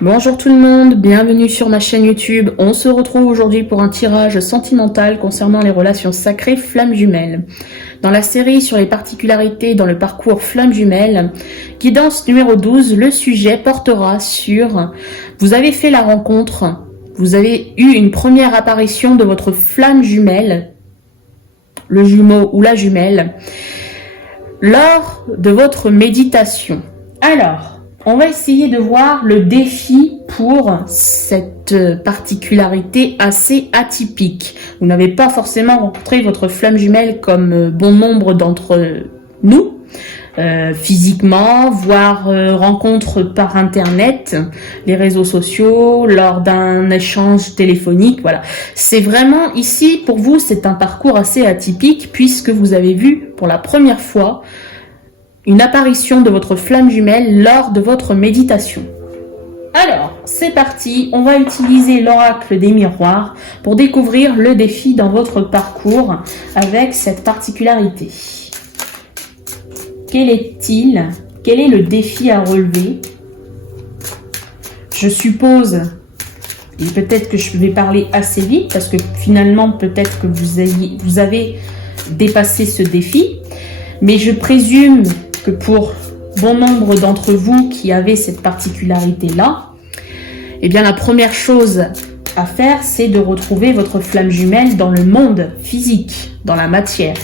Bonjour tout le monde, bienvenue sur ma chaîne YouTube. On se retrouve aujourd'hui pour un tirage sentimental concernant les relations sacrées flammes jumelles. Dans la série sur les particularités dans le parcours flammes jumelles, guidance numéro 12, le sujet portera sur vous avez fait la rencontre, vous avez eu une première apparition de votre flamme jumelle, le jumeau ou la jumelle, lors de votre méditation. Alors, on va essayer de voir le défi pour cette particularité assez atypique. Vous n'avez pas forcément rencontré votre flamme jumelle comme bon nombre d'entre nous, physiquement, voire rencontre par internet, les réseaux sociaux, lors d'un échange téléphonique, voilà. C'est vraiment ici, pour vous, c'est un parcours assez atypique puisque vous avez vu pour la première fois une apparition de votre flamme jumelle lors de votre méditation. Alors, c'est parti, on va utiliser l'oracle des miroirs pour découvrir le défi dans votre parcours avec cette particularité. Quel est-il? Quel est le défi à relever? Je suppose, et peut-être que je vais parler assez vite parce que finalement peut-être que vous avez dépassé ce défi, mais je présume que pour bon nombre d'entre vous qui avez cette particularité-là, eh bien la première chose à faire, c'est de retrouver votre flamme jumelle dans le monde physique, dans la matière.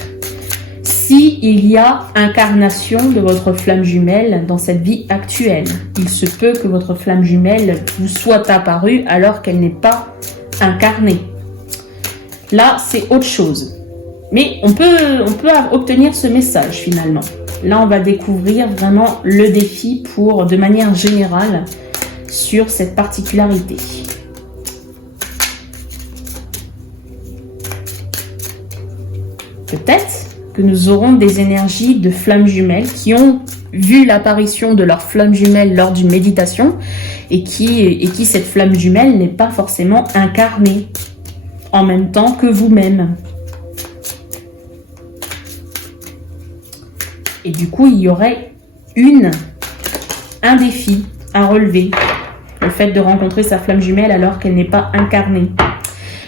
S'il y a incarnation de votre flamme jumelle dans cette vie actuelle, il se peut que votre flamme jumelle vous soit apparue alors qu'elle n'est pas incarnée. Là, c'est autre chose. Mais on peut obtenir ce message finalement. Là, on va découvrir vraiment le défi de manière générale sur cette particularité. Peut-être que nous aurons des énergies de flammes jumelles qui ont vu l'apparition de leur flamme jumelle lors d'une méditation et qui cette flamme jumelle n'est pas forcément incarnée en même temps que vous-même. Et du coup, il y aurait un défi à relever. Le fait de rencontrer sa flamme jumelle alors qu'elle n'est pas incarnée.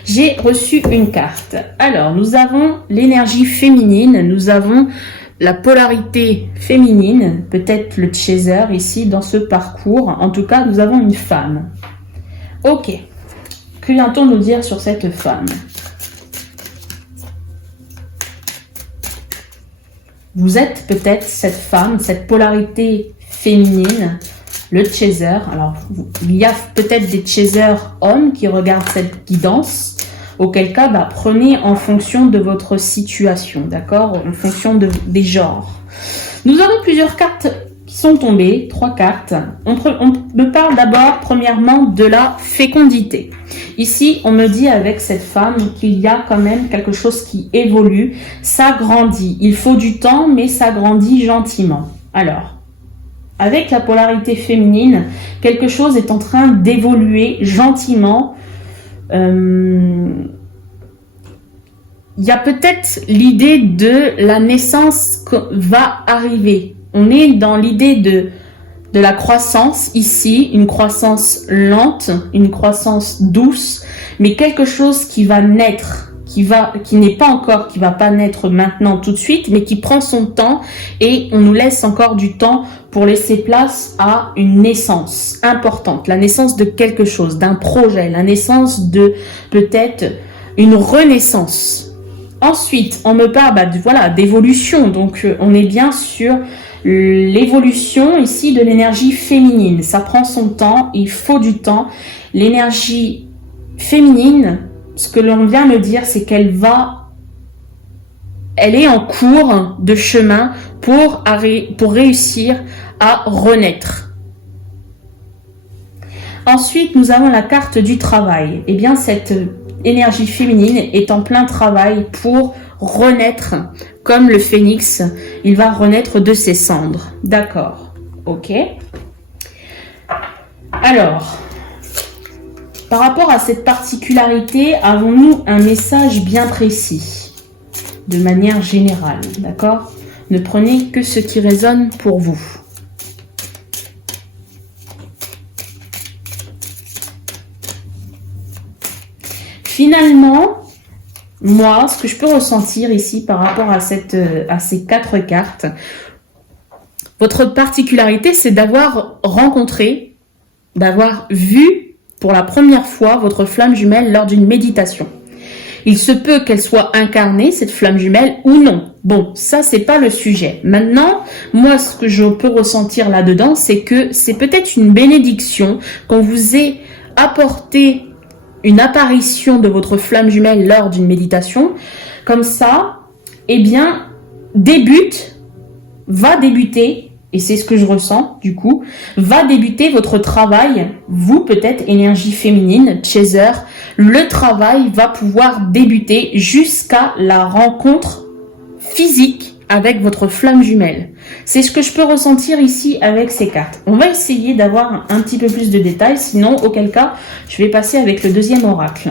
J'ai reçu une carte. Alors, nous avons l'énergie féminine, nous avons la polarité féminine, peut-être le chaser ici dans ce parcours. En tout cas, nous avons une femme. Ok. Que vient-on nous dire sur cette femme ? Vous êtes peut-être cette femme, cette polarité féminine, le chaser. Alors, il y a peut-être des chasers hommes qui regardent cette guidance. Auquel cas, prenez en fonction de votre situation, d'accord ? En fonction des genres. Nous avons plusieurs cartes qui sont tombées, 3 cartes. On me parle d'abord, premièrement, de la fécondité. Ici, on me dit avec cette femme qu'il y a quand même quelque chose qui évolue, ça grandit. Il faut du temps, mais ça grandit gentiment. Alors, avec la polarité féminine, quelque chose est en train d'évoluer gentiment. Il y a peut-être l'idée de la naissance qui va arriver. On est dans l'idée de la croissance ici, une croissance lente, une croissance douce, mais quelque chose qui va naître, qui va pas naître maintenant tout de suite, mais qui prend son temps et on nous laisse encore du temps pour laisser place à une naissance importante, la naissance de quelque chose, d'un projet, la naissance de peut-être une renaissance. Ensuite, on me parle d'évolution, donc on est bien sur l'évolution ici de l'énergie féminine. Ça prend son temps, il faut du temps. L'énergie féminine, ce que l'on vient me dire, c'est elle est en cours de chemin pour réussir à renaître. Ensuite, nous avons la carte du travail. Eh bien, cette énergie féminine est en plein travail pour renaître comme le phénix. Il va renaître de ses cendres. D'accord. Ok. Alors, par rapport à cette particularité, avons-nous un message bien précis de manière générale, d'accord ? Ne prenez que ce qui résonne pour vous. finalement, moi, ce que je peux ressentir ici par rapport à ces 4 cartes, votre particularité, c'est d'avoir rencontré, d'avoir vu pour la première fois votre flamme jumelle lors d'une méditation. Il se peut qu'elle soit incarnée, cette flamme jumelle, ou non. Bon, ça, c'est pas le sujet. Maintenant, moi, ce que je peux ressentir là-dedans, c'est que c'est peut-être une bénédiction qu'on vous ait apporté une apparition de votre flamme jumelle lors d'une méditation. Comme ça, eh bien, va débuter, et c'est ce que je ressens, du coup, va débuter votre travail, vous peut-être, énergie féminine, chaser, le travail va pouvoir débuter jusqu'à la rencontre physique avec votre flamme jumelle. C'est ce que je peux ressentir ici avec ces cartes. On va essayer d'avoir un petit peu plus de détails, sinon, auquel cas, je vais passer avec le deuxième oracle.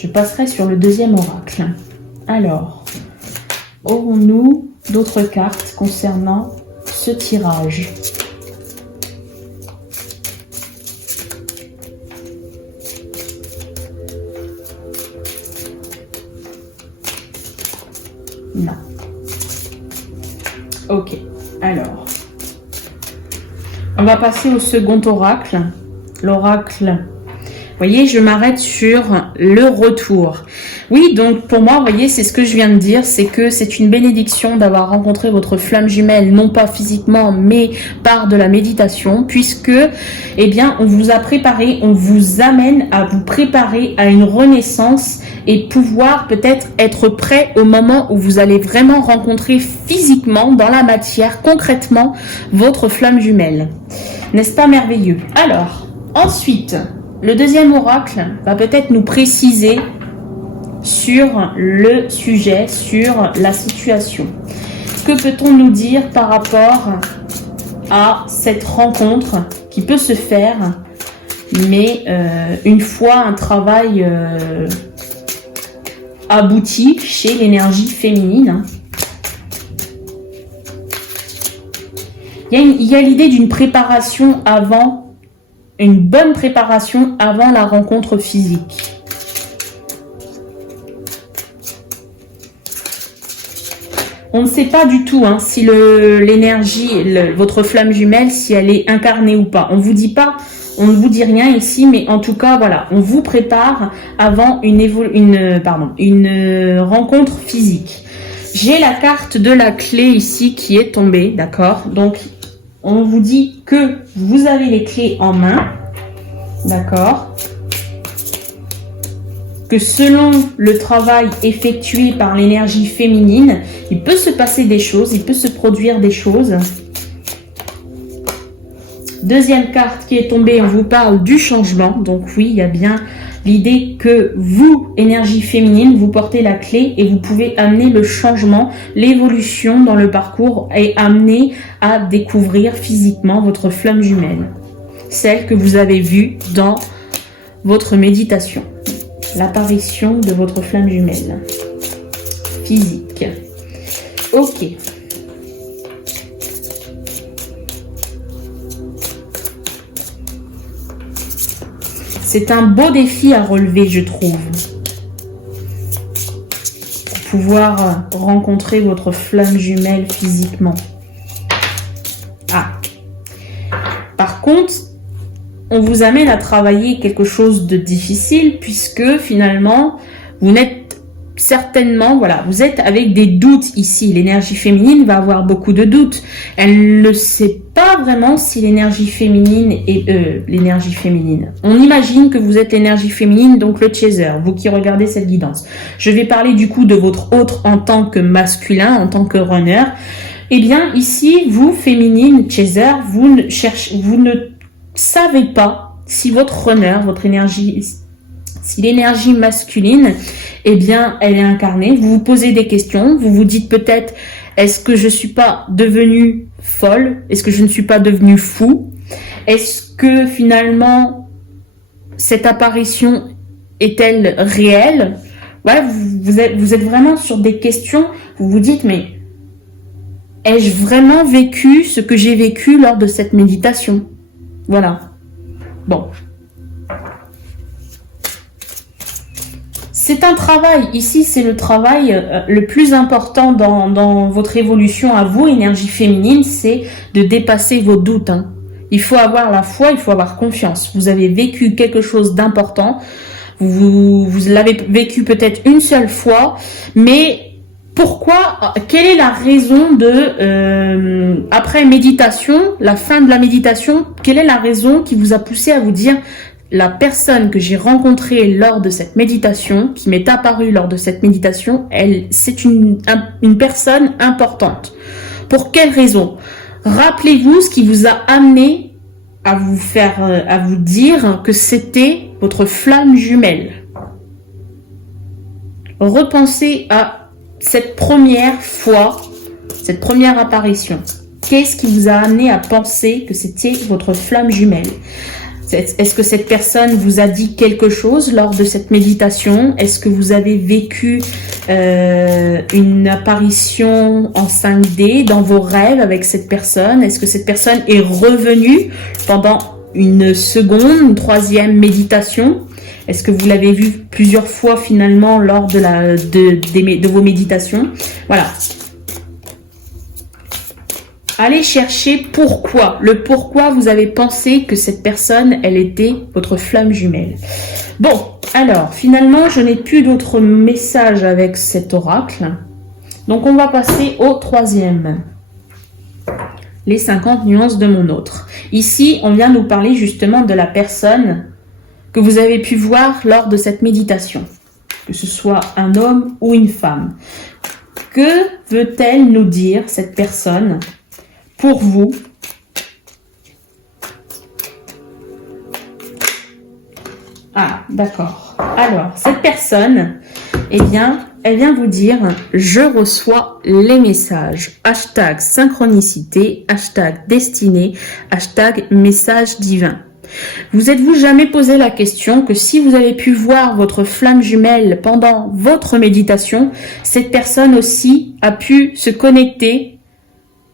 Je passerai sur le deuxième oracle. Alors, aurons-nous d'autres cartes concernant ce tirage? Non. Ok, alors. On va passer au second oracle. L'oracle. Vous voyez, je m'arrête sur le retour. Oui, donc pour moi, vous voyez, c'est ce que je viens de dire, c'est que c'est une bénédiction d'avoir rencontré votre flamme jumelle, non pas physiquement, mais par de la méditation, puisque, eh bien, on vous a préparé, on vous amène à vous préparer à une renaissance et pouvoir peut-être être prêt au moment où vous allez vraiment rencontrer physiquement, dans la matière, concrètement, votre flamme jumelle. N'est-ce pas merveilleux? Alors, ensuite, le deuxième oracle va peut-être nous préciser sur le sujet, sur la situation. Que peut-on nous dire par rapport à cette rencontre qui peut se faire, mais une fois un travail abouti chez l'énergie féminine? Il y a l'idée d'une préparation avant, une bonne préparation avant la rencontre physique. On ne sait pas du tout si l'énergie, votre flamme jumelle, si elle est incarnée ou pas. On vous dit pas, on ne vous dit rien ici, mais en tout cas, voilà, on vous prépare avant une rencontre physique. J'ai la carte de la clé ici qui est tombée, d'accord? Donc, on vous dit que vous avez les clés en main, d'accord? Que selon le travail effectué par l'énergie féminine, il peut se passer des choses, il peut se produire des choses. Deuxième carte qui est tombée, on vous parle du changement. Donc oui, il y a bien l'idée que vous, énergie féminine, vous portez la clé et vous pouvez amener le changement, l'évolution dans le parcours et amener à découvrir physiquement votre flamme jumelle. Celle que vous avez vue dans votre méditation. L'apparition de votre flamme jumelle physique. Ok. C'est un beau défi à relever, je trouve. Pour pouvoir rencontrer votre flamme jumelle physiquement. Ah. Par contre, on vous amène à travailler quelque chose de difficile puisque finalement, vous n'êtes certainement, voilà, vous êtes avec des doutes ici. L'énergie féminine va avoir beaucoup de doutes. Elle ne sait pas vraiment si l'énergie féminine est l'énergie féminine. On imagine que vous êtes l'énergie féminine, donc le chaser, vous qui regardez cette guidance. Je vais parler du coup de votre autre en tant que masculin, en tant que runner. Eh bien, ici, vous, féminine, chaser, vous ne savez pas si votre runner, votre énergie, si l'énergie masculine, eh bien, elle est incarnée. Vous vous posez des questions, vous vous dites peut-être, est-ce que je ne suis pas devenue folle? Est-ce que je ne suis pas devenue fou? Est-ce que finalement, cette apparition est-elle réelle? Voilà, vous êtes vraiment sur des questions, vous vous dites, mais ai-je vraiment vécu ce que j'ai vécu lors de cette méditation? Voilà. Bon. C'est un travail. Ici, c'est le travail le plus important dans votre évolution à vous, énergie féminine, c'est de dépasser vos doutes. Hein. Il faut avoir la foi, il faut avoir confiance. Vous avez vécu quelque chose d'important. Vous l'avez vécu peut-être une seule fois, mais pourquoi, quelle est la raison de, après méditation, la fin de la méditation, quelle est la raison qui vous a poussé à vous dire, la personne que j'ai rencontrée lors de cette méditation, qui m'est apparue lors de cette méditation, c'est une personne importante. Pour quelle raison? Rappelez-vous ce qui vous a amené à vous dire que c'était votre flamme jumelle. Repensez à cette première fois, cette première apparition. Qu'est-ce qui vous a amené à penser que c'était votre flamme jumelle? Est-ce que cette personne vous a dit quelque chose lors de cette méditation? Est-ce que vous avez vécu une apparition en 5D dans vos rêves avec cette personne? Est-ce que cette personne est revenue pendant une seconde, une troisième méditation? Est-ce que vous l'avez vue plusieurs fois finalement lors de vos méditations? Voilà. Allez chercher pourquoi. Le pourquoi vous avez pensé que cette personne, elle était votre flamme jumelle. Bon, alors, finalement, je n'ai plus d'autres messages avec cet oracle. Donc, on va passer au troisième. Les 50 nuances de mon autre. Ici, on vient nous parler justement de la personne que vous avez pu voir lors de cette méditation. Que ce soit un homme ou une femme. Que veut-elle nous dire, cette personne, pour vous? Ah, d'accord. Alors, cette personne, eh bien, elle vient vous dire « Je reçois les messages ». Hashtag synchronicité, hashtag destinée, hashtag message divin. Vous êtes-vous jamais posé la question que si vous avez pu voir votre flamme jumelle pendant votre méditation, cette personne aussi a pu se connecter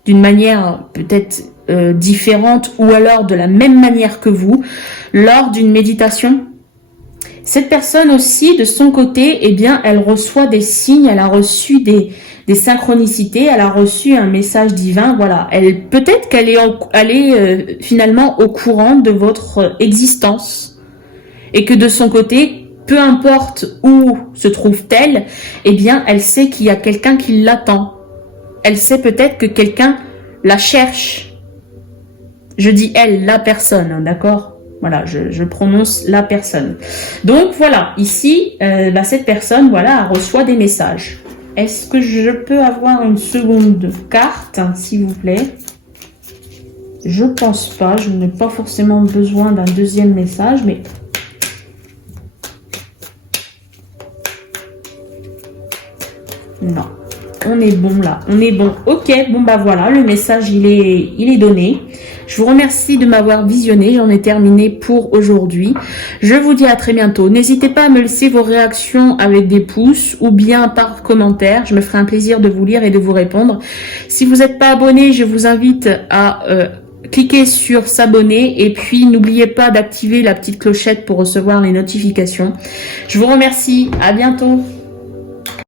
d'une manière peut-être différente ou alors de la même manière que vous lors d'une méditation? Cette personne aussi, de son côté, eh bien, elle reçoit des signes, elle a reçu des synchronicités, elle a reçu un message divin, voilà. Peut-être qu'elle est finalement au courant de votre existence et que de son côté, peu importe où se trouve-t-elle, eh bien, elle sait qu'il y a quelqu'un qui l'attend. Elle sait peut-être que quelqu'un la cherche. Je dis elle, la personne, hein, d'accord? Voilà, je prononce la personne. Donc voilà, ici, cette personne, voilà, reçoit des messages. Est-ce que je peux avoir une seconde carte, hein, s'il vous plaît? Je pense pas, je n'ai pas forcément besoin d'un deuxième message, mais... Non. On est bon là, on est bon. Ok, bon bah voilà, le message il est donné. Je vous remercie de m'avoir visionné, j'en ai terminé pour aujourd'hui. Je vous dis à très bientôt. N'hésitez pas à me laisser vos réactions avec des pouces ou bien par commentaire. Je me ferai un plaisir de vous lire et de vous répondre. Si vous n'êtes pas abonné, je vous invite à cliquer sur s'abonner et puis n'oubliez pas d'activer la petite clochette pour recevoir les notifications. Je vous remercie, à bientôt.